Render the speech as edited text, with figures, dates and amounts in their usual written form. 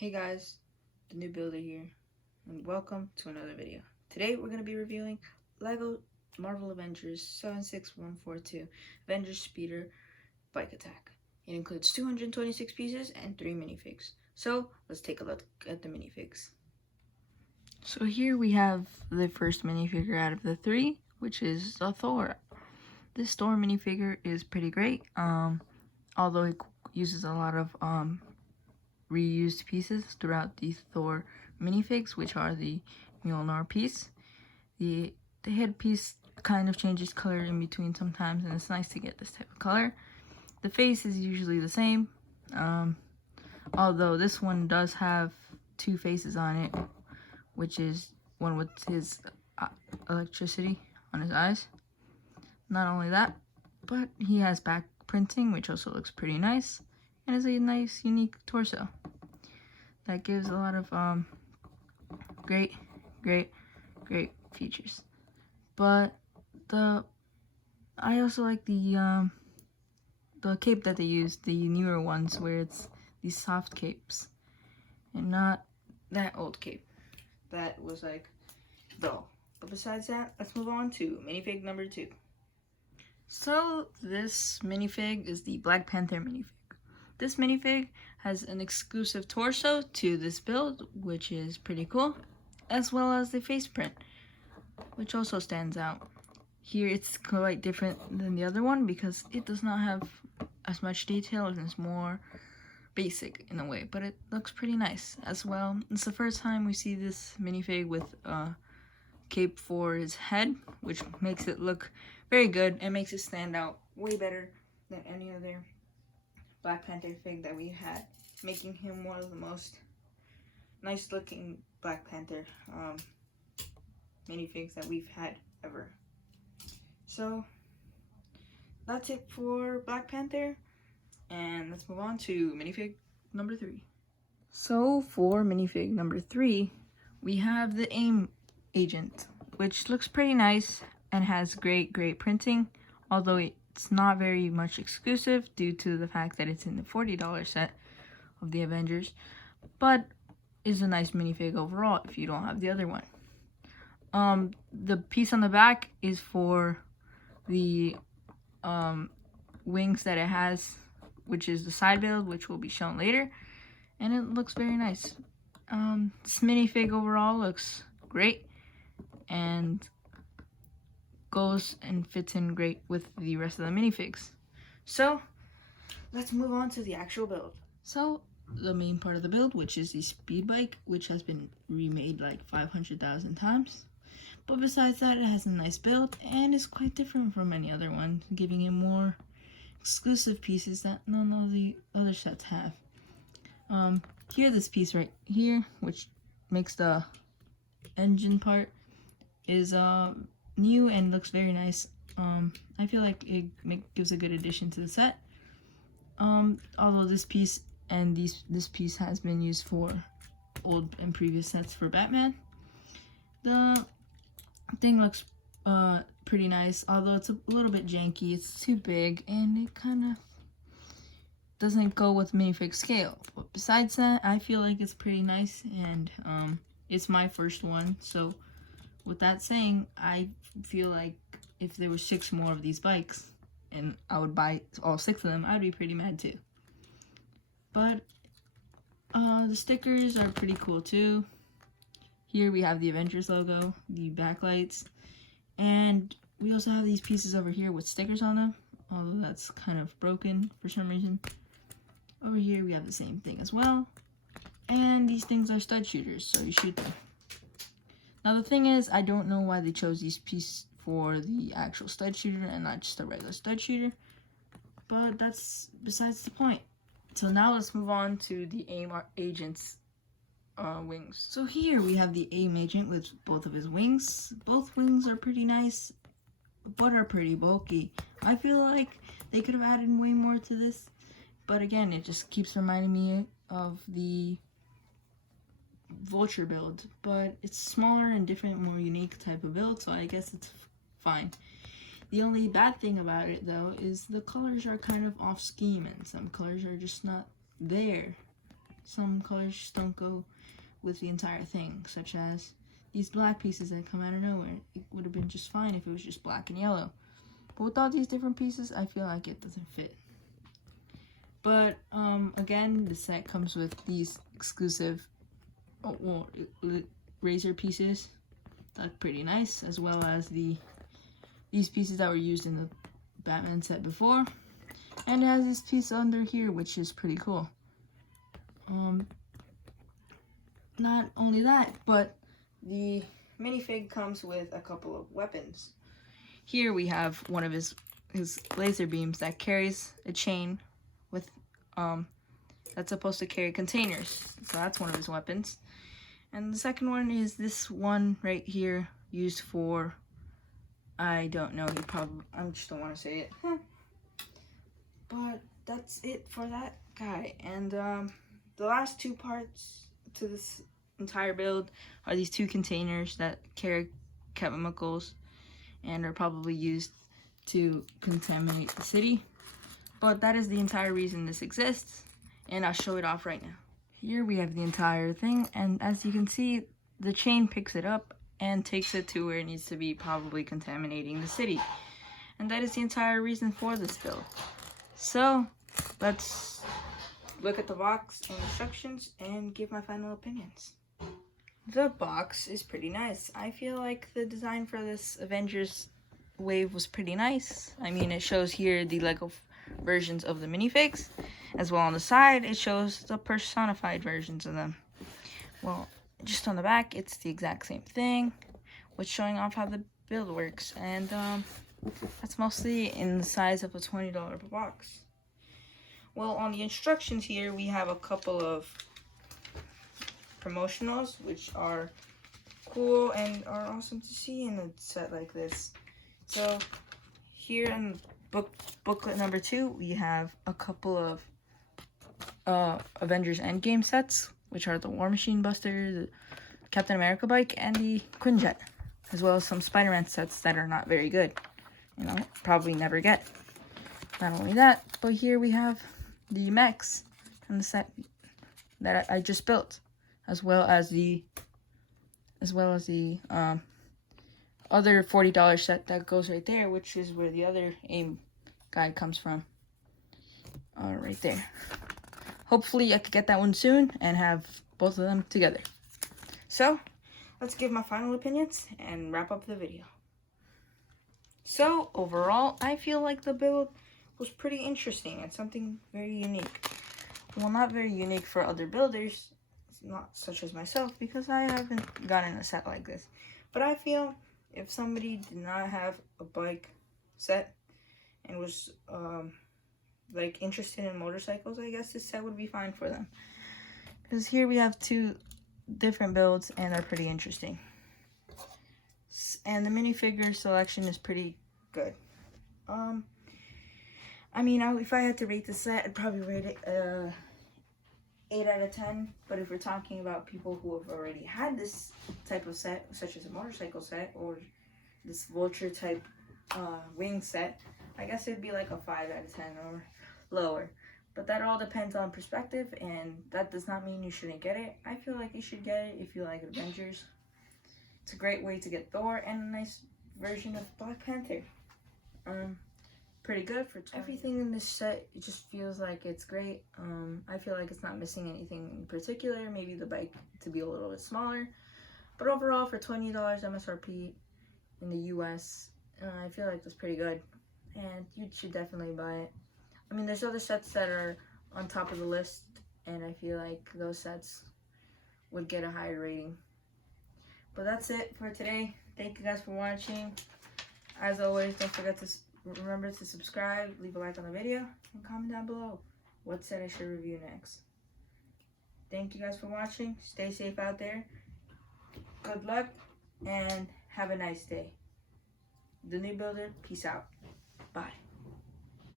Hey guys, the new builder here, and welcome to another video. Today we're going to be reviewing LEGO Marvel Avengers 76142 Avengers Speeder Bike Attack. It includes 226 pieces and 3 minifigs. So let's take a look at the minifigs. So here we have the first minifigure out of the 3, which is the Thor. This Thor minifigure is pretty great, although it uses a lot of reused pieces throughout the Thor minifigs, which are the Mjolnir piece. The head piece kind of changes color in between sometimes, and it's nice to get this type of color. The face is usually the same, although this one does have 2 faces on it, which is one with his electricity on his eyes. Not only that, but he has back printing, which also looks pretty nice, and is a nice, unique torso. That gives a lot of great features. But I also like the cape that they use, the newer ones, where it's these soft capes, and not that old cape that was like dull. But besides that, let's move on to minifig number 2. So this minifig is the Black Panther minifig. This minifig has an exclusive torso to this build, which is pretty cool, as well as the face print, which also stands out. Here it's quite different than the other one because it does not have as much detail and it's more basic in a way, but it looks pretty nice as well. It's the first time we see this minifig with a cape for his head, which makes it look very good and makes it stand out way better than any other Black Panther fig that we've had, making him one of the most nice looking Black Panther minifigs that we've had ever. So that's it for Black Panther, and let's move on to minifig number 3. So for minifig number 3, we have the AIM agent, which looks pretty nice and has great printing, although it's not very much exclusive due to the fact that it's in the $40 set of the Avengers, but is a nice minifig overall if you don't have the other one. The piece on the back is for the wings that it has, which is the side build, which will be shown later, and it looks very nice. This minifig overall looks great and goes and fits in great with the rest of the minifigs. So let's move on to the actual build. So the main part of the build, which is the speed bike, which has been remade like 500,000 times. But besides that, it has a nice build and is quite different from any other one, giving it more exclusive pieces that none of the other sets have. Here, this piece right here, which makes the engine part, is new and looks very nice. I feel like it gives a good addition to the set. Although this piece and this piece has been used for old and previous sets for Batman. The thing looks pretty nice, although it's a little bit janky. It's too big and it kind of doesn't go with minifig scale. But besides that, I feel like it's pretty nice, and it's my first one. So with that saying, I feel like if there were 6 more of these bikes and I would buy all 6 of them, I'd be pretty mad too. But the stickers are pretty cool too. Here we have the Avengers logo, the backlights, and we also have these pieces over here with stickers on them, although that's kind of broken for some reason. Over here we have the same thing as well, and these things are stud shooters, so you shoot them. Now the thing is, I don't know why they chose these pieces for the actual stud shooter and not just a regular stud shooter, but that's besides the point. So now let's move on to the AIM agent's wings. So here we have the AIM agent with both of his wings. Both wings are pretty nice, but are pretty bulky. I feel like they could have added way more to this, but again, it just keeps reminding me of the Vulture build, but it's smaller and different, more unique type of build, so I guess it's fine. The only bad thing about it though is the colors are kind of off scheme and some colors are just not there. some colors just don't go with the entire thing, such as these black pieces that come out of nowhere. It would have been just fine if it was just black and yellow. But with all these different pieces, I feel like it doesn't fit. But again, the set comes with these exclusive razor pieces. That's pretty nice, as well as these pieces that were used in the Batman set before. And it has this piece under here, which is pretty cool. Not only that, but the minifig comes with a couple of weapons. Here we have one of his laser beams that carries a chain with that's supposed to carry containers. So that's one of his weapons. And the second one is this one right here, used for, I don't know, I just don't want to say it. But that's it for that guy. And the last two parts to this entire build are these two containers that carry chemicals and are probably used to contaminate the city. But that is the entire reason this exists, and I'll show it off right now. Here we have the entire thing, and as you can see, the chain picks it up and takes it to where it needs to be, probably contaminating the city. And that is the entire reason for this build. So let's look at the box and instructions and give my final opinions. The box is pretty nice. I feel like the design for this Avengers wave was pretty nice. I mean, it shows here the Lego versions of the minifigs, as well on the side it shows the personified versions of them. Well, just on the back it's the exact same thing, with showing off how the build works, and that's mostly in the size of a $20 per box. Well, on the instructions here we have a couple of promotionals, which are cool and are awesome to see in a set like this. So here in booklet number 2, we have a couple of Avengers Endgame sets, which are the War Machine Buster, the Captain America bike, and the Quinjet, as well as some Spider-Man sets that are not very good. You know, probably never get. Not only that, but here we have the mechs from the set that I just built, as well as the other $40 set that goes right there, which is where the other AIM guy comes from. Right there. Hopefully I could get that one soon and have both of them together. So let's give my final opinions and wrap up the video. So overall, I feel like the build was pretty interesting and something very unique. Well, not very unique for other builders, not such as myself, because I haven't gotten a set like this. But I feel if somebody did not have a bike set and was like interested in motorcycles, I guess this set would be fine for them. Because here we have two different builds and they're pretty interesting. And the minifigure selection is pretty good. I mean, if I had to rate the set, I'd probably rate it 8 out of 10. But if we're talking about people who have already had this type of set, such as a motorcycle set or this vulture type wing set, I guess it'd be like a 5 out of 10 or lower. But that all depends on perspective, and that does not mean you shouldn't get it. I feel like you should get it if you like Avengers. It's a great way to get Thor and a nice version of Black Panther. Pretty good for everything in this set. It just feels like it's great. I feel like it's not missing anything in particular. Maybe the bike to be a little bit smaller, but overall for $20 MSRP in the US, I feel like that's pretty good, and you should definitely buy it. I mean, there's other sets that are on top of the list, and I feel like those sets would get a higher rating. But that's it for today. Thank you guys for watching. As always, don't forget to remember to subscribe, leave a like on the video, and comment down below what set I should review next. Thank you guys for watching. Stay safe out there. Good luck, and have a nice day. The New Builder, peace out.